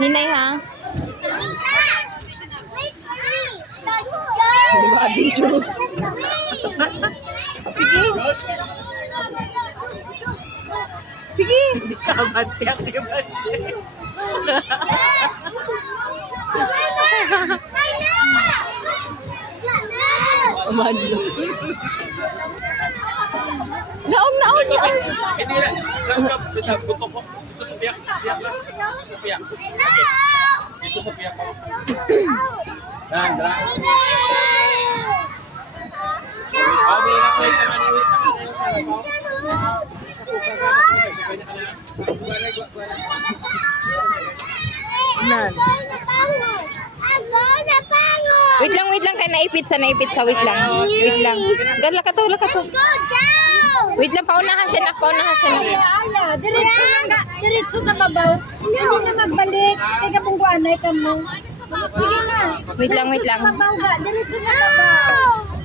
Hinay ha. Sige. Sige. Hindi ka abante ako yung abante. Naong. Hindi na. Buto ko. Dito sa piyak. Piyak lang. Sa piyak. Okay. Dito sa piyak. Dan. Wait Wait lang kay naipit sa wait lang. Gala ka to. Wait lang, paunahan siya nak. Diretso ka babaw. Hindi na magbalik. Teka pong kuanay ka mo. Sige na. Wait lang. Babaw ka. Diretso ka babaw.